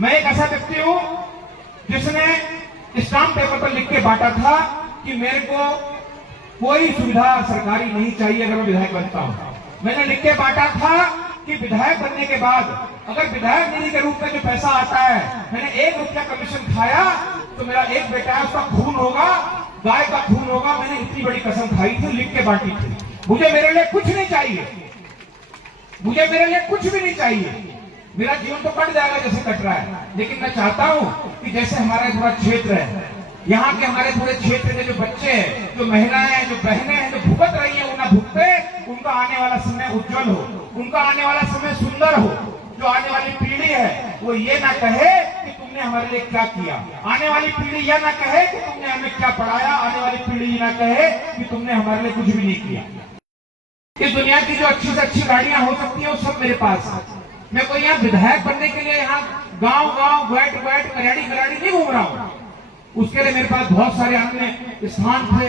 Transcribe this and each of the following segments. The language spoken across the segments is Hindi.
मैं एक ऐसा व्यक्ति हूं जिसने स्टाम्प पेपर पर लिख के बांटा था कि मेरे को कोई सुविधा सरकारी नहीं चाहिए अगर मैं विधायक बनता हूं। मैंने लिख के बांटा था कि विधायक बनने के बाद अगर विधायक निधि के रूप में जो पैसा आता है, मैंने 1 रुपया कमीशन खाया तो मेरा एक बेटा है, उसका खून होगा, गाय का खून होगा। मैंने इतनी बड़ी कसम खाई थी, लिख के बांटी थी। मुझे मेरे लिए कुछ नहीं चाहिए, मुझे मेरे लिए कुछ भी नहीं चाहिए। मेरा जीवन तो कट जाएगा जैसे कट रहा है, लेकिन मैं चाहता हूं कि जैसे हमारा पूरा क्षेत्र है, यहाँ के हमारे पूरे क्षेत्र के जो बच्चे हैं, जो महिलाएं हैं, जो बहनें हैं, जो भुगत रही है, वो ना भुगते, उनका आने वाला समय उज्जवल हो, उनका आने वाला समय सुंदर हो। जो आने वाली पीढ़ी है वो ये ना कहे कि तुमने हमारे लिए क्या किया, आने वाली पीढ़ी यह ना कहे कि तुमने हमें क्या पढ़ाया, आने वाली पीढ़ी ना कहे कि तुमने हमारे लिए कुछ भी नहीं किया। इस दुनिया की जो अच्छी से अच्छी गाड़ियां हो सकती है वो सब मेरे पास है। मैं कोई यहाँ विधायक बनने के लिए यहाँ गांव गांव बैठ कल्याणी नहीं घूम रहा हूँ। उसके लिए मेरे पास बहुत सारे अन्य स्थान थे,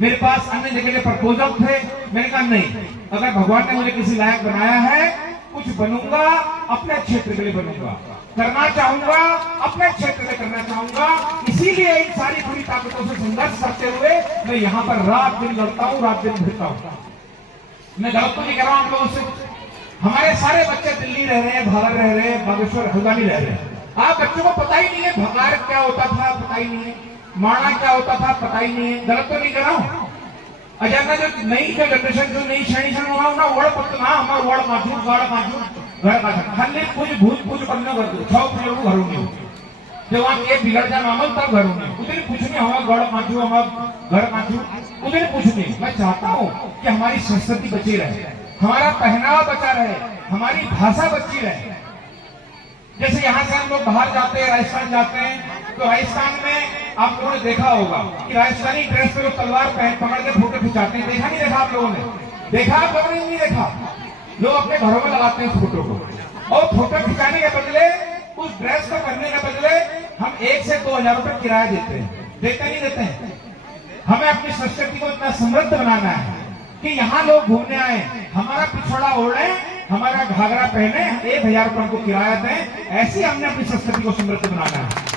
मेरे पास अन्य जगह के प्रपोजल थे। मैंने कहा नहीं, अगर भगवान ने मुझे किसी लायक बनाया है, कुछ बनूंगा, अपने क्षेत्र के लिए बनूंगा, करना चाहूंगा, अपने क्षेत्र में करना चाहूंगा। इसीलिए इन सारी बुरी ताकतों से संघर्ष करते हुए मैं यहाँ पर रात दिन लड़ता हूँ, रात दिन भिड़ता हूँ। मैं गलत तो नहीं कर रहा हूँ आप लोगों से। हमारे सारे बच्चे दिल्ली रह रहे हैं, भागल रह रहे हैं, बागेश्वर हल्द्वानी रह रहे हैं। आप बच्चों को पता ही नहीं है भगार क्या होता था, पता ही नहीं है माणा क्या होता था, पता ही नहीं है। गलत तो नहीं कर रहा हूँ। अजाना जो नई जो जनरेशन जो नई श्रेणी ना वड़ पत्तना हमारा वड़ माथू गाड़ माथू घर का खाली कुछ भूज करने कर दो छौ लोग घरों में जब आप ये बिगड़ जाए मामल तब घरों में उधर कुछ नहीं, हमारा गड़ माथू हमारा घर माथू उधर कुछ नहीं। मैं चाहता हूँ कि हमारी संस्कृति बची रहे, हमारा पहनावा बचा रहे, हमारी भाषा बची रहे। जैसे यहाँ से हम लोग बाहर जाते हैं, राजस्थान जाते हैं, तो राजस्थान में आप लोगों ने देखा होगा कि राजस्थानी ड्रेस पे लोग तलवार पकड़ के फोटो खिंचाते हैं। देखा नहीं देखा आप लोगों ने? देखा आप लोगों ने नहीं देखा? लोग अपने घरों में लगाते हैं फोटो को, और फोटो खिंचाने के बदले, उस ड्रेस को करने के बदले हम 1 से 2 हजार रुपए किराया देते हैं। देते नहीं देते हैं? हमें अपनी संस्कृति को इतना समृद्ध बनाना है कि यहाँ लोग घूमने आए, हमारा पिछड़ा ओढ़े, हमारा घाघरा पहने, 1000 रुपए को किराया दें। ऐसे हमने अपनी संस्कृति को समृद्ध बनाना है।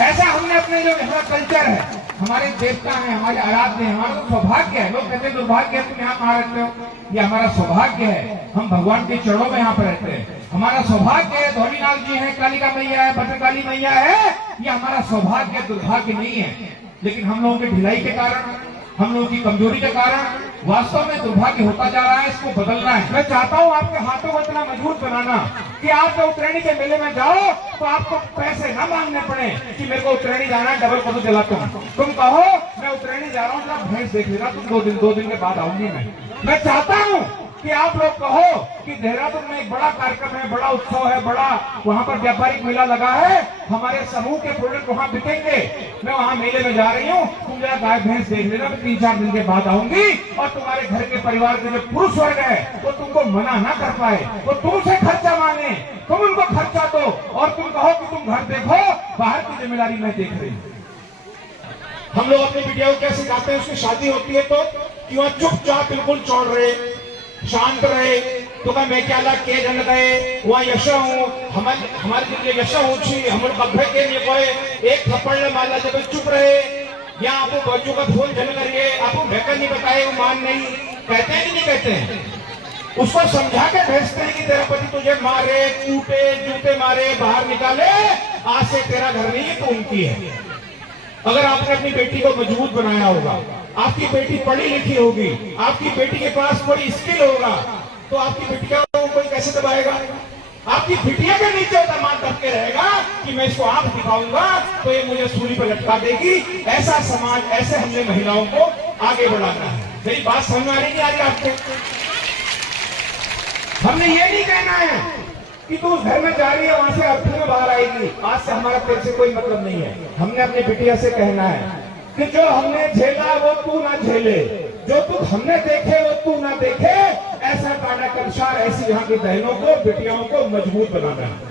ऐसा हमने अपने जो हमारा कल्चर है, हमारे देवता है, हमारे आराध्य है, हमारा तो सौभाग्य है। लोग कहते हैं दुर्भाग्य है तुम यहाँ कहाँ रहते हो, ये हमारा सौभाग्य है। हम भगवान के चरणों में यहाँ पर रहते हैं, हमारा सौभाग्य है। धौलीलाल जी है, कालिका मैया है, भद्रकाली मैया है, ये हमारा सौभाग्य, दुर्भाग्य नहीं है। लेकिन हम लोगों की ढिलाई के कारण, हम लोगों की कमजोरी के कारण वास्तव में दुर्भाग्य होता जा रहा है। इसको बदलना है। मैं चाहता हूं आपके हाथों को इतना मजबूत बनाना कि आप जब उत्तरायणी के मेले में जाओ तो आपको पैसे ना मांगने पड़े कि मेरे को उत्तरायणी जाना है, डबल पदो जला तुम कहो मैं उत्तरायणी जा रहा हूँ, जरा भैंस देख लेना तुम, 2 दिन के बाद आऊंगी मैं चाहता हूँ कि आप लोग कहो कि देहरादून में एक बड़ा कार्यक्रम है, बड़ा उत्सव है, बड़ा वहां पर व्यापारिक मेला लगा है, हमारे समूह के प्रोडक्ट वहां बिकेंगे, मैं वहां मेले में जा रही हूँ, तुम जरा गाय भैंस देख लेना, मैं 3-4 दिन के बाद आऊंगी। और तुम्हारे घर के परिवार के जो पुरुष वर्ग है वो तुमको मना ना कर पाए, वो तुमसे खर्चा मांगे, तुम उनको खर्चा दो और तुम कहो कि तुम घर देखो, बाहर की जिम्मेदारी मैं देख रही हूँ। हम लोग अपनी बिटिया को क्या सिखाते हैं, उसकी शादी होती है तो कि वह चुपचाप बिल्कुल छोड़ रहे, शांत रहे, तो मैं क्या लग के जन गए वहाँ यश हूँ, हमारे यश ऊंची हम कब्बे के लिए कोई एक थप्पड़ ने माला जब चुप रहे, या आपको बच्चों का फूल जन करिए, आपको बेकर नहीं बताए, वो मान नहीं कहते हैं कि नहीं कहते हैं? उसको समझा के भेजते हैं कि तेरा पति तुझे मारे, कूटे, जूते मारे, बाहर निकाले, आज से तेरा घर नहीं है तो उनकी है। अगर आपने अपनी बेटी को मजबूत बनाया होगा, आपकी बेटी पढ़ी लिखी होगी, आपकी बेटी के पास कोई स्किल होगा, तो आपकी बिटिया को कोई कैसे दबाएगा? आपकी बिटिया के नीचे मान दब के रहेगा कि मैं इसको आंख दिखाऊंगा तो ये मुझे सूली पर लटका देगी। ऐसा समाज, ऐसे हमने महिलाओं को आगे बढ़ाना है। मेरी बात समझ में आ रही नहीं आ रही आपको? हमने ये नहीं कहना है कि तू उस घर में जा रही है वहां से अर्थी में बाहर आएगी, आज से हमारा तेरे से कोई मतलब नहीं है। हमने अपनी बिटिया से कहना है कि जो हमने झेला वो तू ना झेले, जो तू हमने देखे वो तू ना देखे। ऐसा टाटा कंसार ऐसी यहाँ की बहनों को, बेटियों को मजबूत बनाना है।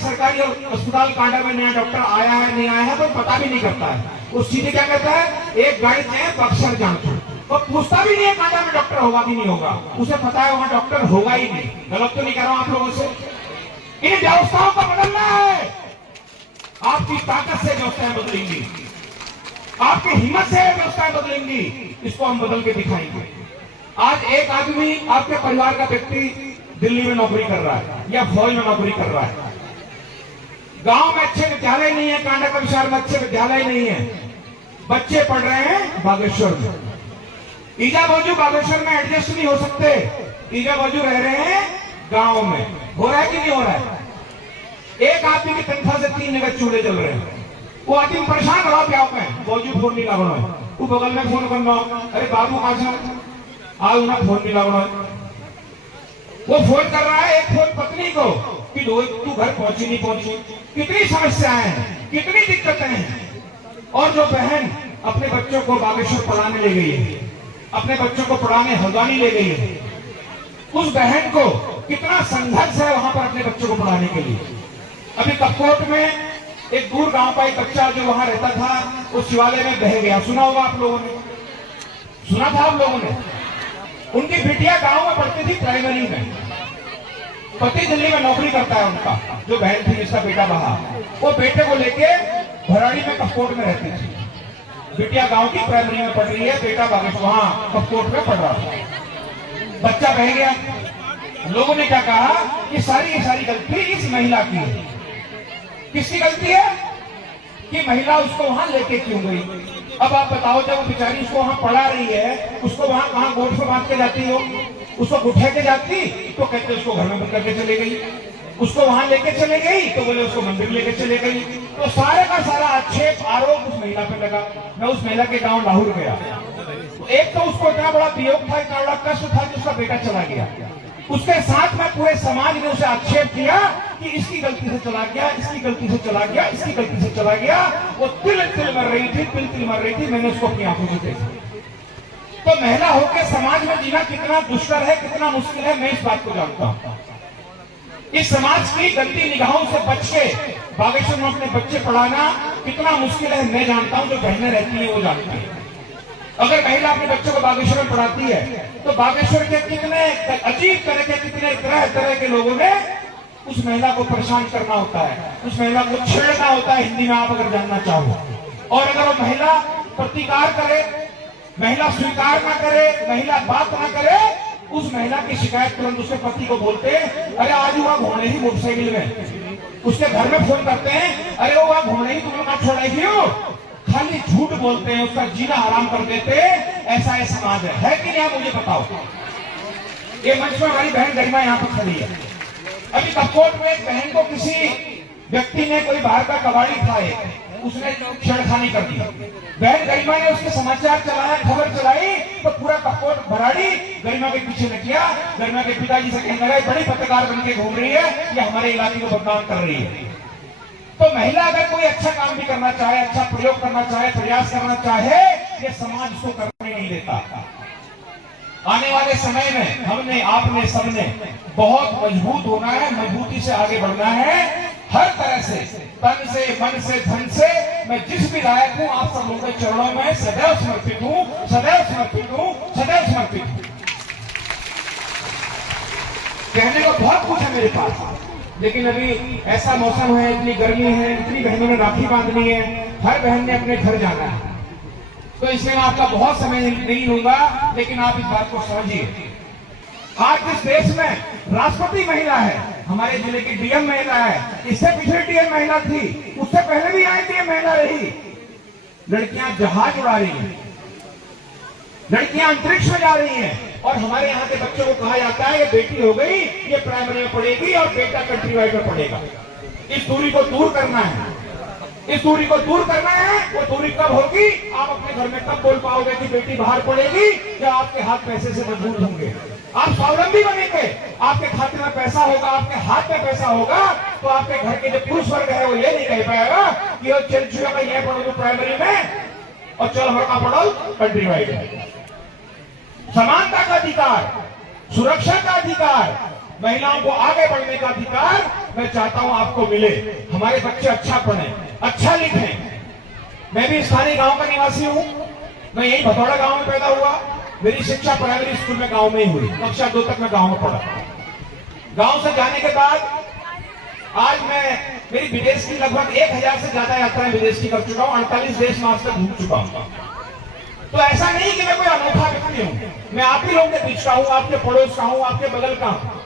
सरकारी अस्पताल कांडा में नया डॉक्टर आया है नहीं आया है तो पता भी नहीं करता है। उस चीज क्या कहता है, एक गाड़ी में बक्सर जांच वो पूछता भी नहीं है कांडा में डॉक्टर होगा कि नहीं होगा, उसे पता है वहां डॉक्टर होगा ही नहीं। गलत तो नहीं कह रहा हूं आप लोगों से? इन व्यवस्थाओं को बदलना है। आपकी ताकत से व्यवस्थाएं बदलेंगी, आपकी हिम्मत से व्यवस्थाएं बदलेंगी, इसको हम बदल के दिखाएंगे। आज एक आदमी आपके परिवार का व्यक्ति दिल्ली में नौकरी कर रहा है या फौज में नौकरी कर रहा है, गांव में अच्छे विद्यालय नहीं है, कांडा का विशाल में अच्छे विद्यालय नहीं है, बच्चे पढ़ रहे हैं बागेश्वर में। ईजा बाजू बागेश्वर में एडजस्ट नहीं हो सकते, ईजा बाजू रह रहे हैं गांव में। हो रहा है कि नहीं हो रहा है? एक आदमी की तनख्वाह से 3 जगह चूल्हे जल रहे हैं। वो आदमी परेशान रहा क्या बाजू फोन नहीं लगना, वो बगल में फोन करना, अरे बाबू कहा आज उन्हें फोन नहीं लगना। वो फोन कर रहा है एक फोन पत्नी को कि तू घर पहुंची नहीं पहुंची। कितनी समस्याएं हैं, कितनी दिक्कतें हैं। और जो बहन अपने बच्चों को बागेश्वर पढ़ाने ले गई है, अपने बच्चों को पढ़ाने हल्द्वानी ले गई है, उस बहन को कितना संघर्ष है वहां पर अपने बच्चों को पढ़ाने के लिए। अभी कपकोट में एक दूर गांव का एक बच्चा जो वहां रहता था, उस शिवालय में बह गया। सुना होगा आप लोगों ने, सुना था आप लोगों ने? उनकी बिटिया गांव में पढ़ती थी प्राइमरी में, पति दिल्ली में नौकरी करता है उनका, जो बहन थी जिसका बेटा बहा, वो बेटे को लेके भराड़ी में कपकोट में रहती थी। बिटिया गांव की प्राइमरी में पढ़ रही है, बेटा बागेश्वर वहां कपकोट में पढ़ रहा था। बच्चा बह गया। लोगों ने क्या कहा कि सारी गलती इस महिला की है। किसकी गलती है? कि महिला उसको वहां लेके क्यों गई। अब आप बताओ, जब वो बेचारी उसको वहां पढ़ा रही है, उसको वहां कहां गोद से बांध के जाती हो, उसको उठा के जाती तो कहते उसको घर में बंद करके चले गई, उसको वहां लेके चले गई तो बोले उसको मंदिर लेके चले गई। तो सारे का सारा आक्षेप आरोप उस महिला पे लगा। मैं उस महिला के गांव लाहौर गया, तो एक तो उसको इतना बड़ा वियोग था, इतना बड़ा कष्ट था कि उसका बेटा चला गया। उसके साथ में पूरे समाज ने उसे आक्षेप किया कि इसकी गलती से चला गया, इसकी गलती से चला गया, इसकी गलती से चला गया। वो तिल तिल मर रही थी, तिल तिल मर रही थी। मैंने उसको अपनी आंखों से देखा। तो महिला होकर समाज में जीना कितना दुष्कर है, कितना मुश्किल है, मैं इस बात को जानता हूं। इस समाज की गंदी निगाहों से बच के बागेश्वर में अपने बच्चे पढ़ाना कितना मुश्किल है, मैं जानता हूं। जो बहनें रहती हैं वो जानती हैं। अगर महिला अपने बच्चों को बागेश्वर में पढ़ाती है तो बागेश्वर के कितने अजीब तरह के, कितने तरह तरह के लोगों ने उस महिला को परेशान करना होता है, उस महिला को छेड़ना होता है, हिंदी में आप अगर जानना चाहो। और अगर वो महिला प्रतिकार करे, महिला स्वीकार ना करे, महिला बात ना करे, उस महिला की शिकायत तुरंत उसके पति को बोलते हैं, अरे आज वहां घूमने ही मोटरसाइकिल में। उसके घर में फोन करते हैं, अरे वो वहां घूमने ही तुम लोग छोड़े क्यों। खाली झूठ बोलते हैं, उसका जीना हराम कर देते। ऐसा ये समाज है कि नहीं? मुझे बताओ। ये मंच में हमारी बहन गरिमा यहाँ पर खड़ी है। अभी कपकोट में एक बहन को किसी व्यक्ति ने, कोई बाहर का कबाड़ी था, उसने छेड़खानी कर दी। बहन गरिमा ने उसके समाचार चलाया, खबर चलाई, तो पूरा कपकोट भराड़ी गरिमा के पीछे न किया। गरिमा के पिताजी से कहने लगा, बड़ी पत्रकार बन के घूम रही है, ये हमारे इलाके को बदनाम कर रही है। तो महिला अगर कोई अच्छा काम भी करना चाहे, अच्छा प्रयोग करना चाहे, प्रयास करना चाहे, ये समाज उसको करने नहीं देता। आने वाले समय में हमने, आपने, सबने बहुत मजबूत होना है, मजबूती से आगे बढ़ना है, हर तरह से, तन से, मन से, धन से। मैं जिस भी लायक हूं, आप सब लोगों के चरणों में सदैव समर्पित हूं, सदैव समर्पित हूं, सदैव समर्पित हूं। कहने को बहुत कुछ है मेरे पास, लेकिन अभी ऐसा मौसम है, इतनी गर्मी है, इतनी बहनों ने राखी बांधनी है, हर बहन ने अपने घर जाना है, तो इसलिए मैं आपका बहुत समय नहीं लूंगा, लेकिन आप इस बात को समझिए। आज इस देश में राष्ट्रपति महिला है, हमारे जिले की डीएम महिला है, इससे पिछले डीएम महिला थी, उससे पहले भी आई डीएम महिला रही। लड़कियां जहाज उड़ा रही हैं, लड़कियां अंतरिक्ष में जा रही हैं, और हमारे यहाँ के बच्चों को कहा जाता है ये बेटी हो गई, ये प्राइमरी में पढ़ेगी और बेटा कंट्री वाइड में पढ़ेगा। इस दूरी को दूर करना है, इस दूरी को दूर करना है। वो दूरी कब होगी? आप अपने घर में कब बोल पाओगे कि बेटी बाहर पढ़ेगी, या आपके हाथ पैसे से मजबूत होंगे, आप स्वावलंबी बनेंगे, आपके खाते में पैसा होगा, आपके हाथ में पैसा होगा, तो आपके घर के जो पुरुष वर्ग है वो ये नहीं कह पाएगा कि वो चल चुका ये पढ़ो तो प्राइमरी में और चल हमारा पढ़ो कंट्री वाइड में। समानता का अधिकार, सुरक्षा का अधिकार, महिलाओं को आगे बढ़ने का अधिकार मैं चाहता हूं आपको मिले। हमारे बच्चे अच्छा पढ़ें, अच्छा लिखें। मैं भी स्थानीय गांव का निवासी हूं, मैं यही भदौड़ा गांव में पैदा हुआ। मेरी शिक्षा प्राइमरी स्कूल में गांव में ही हुई, कक्षा 2 तक मैं गांव में पढ़ा। गांव से जाने के बाद आज मैं मेरी विदेश की लगभग 1000 से ज्यादा यात्राएं विदेश की कर चुका हूं, 48 देश में आज तक घूम चुका हूं। तो ऐसा नहीं कि मैं कोई अनोखा व्यक्ति हूं, मैं आप ही लोगों के बीच का हूं, आपके पड़ोस का हूं, आपके बगल का हूं।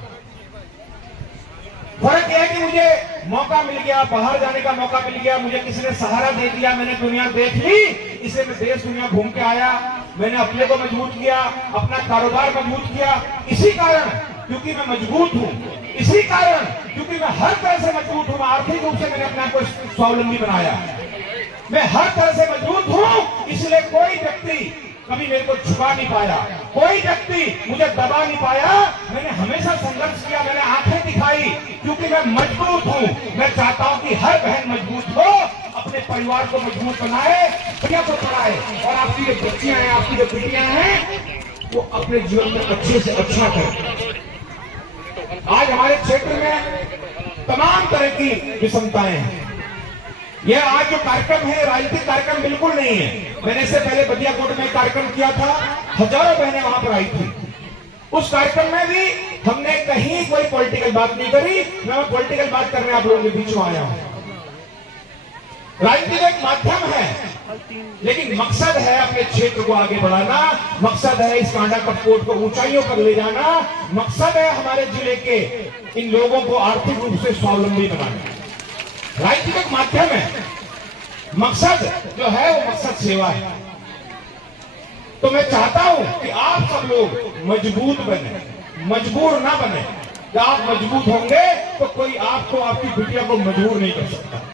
फर्क यह है कि मुझे मौका मिल गया, बाहर जाने का मौका मिल गया, मुझे किसी ने सहारा दे दिया, मैंने दुनिया देख ली, इसे मैं देश दुनिया घूम के आया, मैंने अपने को मजबूत किया, अपना कारोबार मजबूत किया। इसी कारण क्योंकि मैं मजबूत हूं, इसी कारण क्योंकि मैं हर तरह से मजबूत हूं, आर्थिक रूप से मैंने अपने आप को स्वावलंबी बनाया, मैं हर तरह से मजबूत हूं, इसलिए कोई व्यक्ति कभी मेरे को छुपा नहीं पाया, कोई व्यक्ति मुझे दबा नहीं पाया। मैंने हमेशा संघर्ष किया, मैंने आंखें दिखाई, क्योंकि मैं मजबूत हूं। मैं चाहता हूं कि हर बहन मजबूत हो, अपने परिवार को मजबूत बनाए, बच्चियों को पढ़ाए, और आपकी जो बच्चियां हैं, आपकी जो बेटियां हैं, वो अपने जीवन में अच्छे से अच्छा करें। आज हमारे क्षेत्र में तमाम तरह की विषमताएं हैं। यह आज जो कार्यक्रम है राजनीतिक कार्यक्रम बिल्कुल नहीं है। मैंने इससे पहले बदियाकोट में कार्यक्रम किया था, हजारों बहनें वहां पर आई थी। उस कार्यक्रम में भी हमने कहीं कोई पॉलिटिकल बात नहीं करी। मैं पॉलिटिकल बात करने आप लोगों के बीच में आया हूं। राजनीति एक माध्यम है, लेकिन मकसद है अपने क्षेत्र को आगे बढ़ाना, मकसद है इस कांडा कपकोट को ऊंचाइयों पर ले जाना, मकसद है हमारे जिले के इन लोगों को आर्थिक रूप से स्वावलंबी बनाना। राजनीति एक माध्यम है, मकसद जो है वो मकसद सेवा है। तो मैं चाहता हूं कि आप सब लोग मजबूत बने, मजबूर ना बने। जब आप मजबूत होंगे तो कोई आपको, आपकी बिटिया को मजबूर नहीं कर सकता।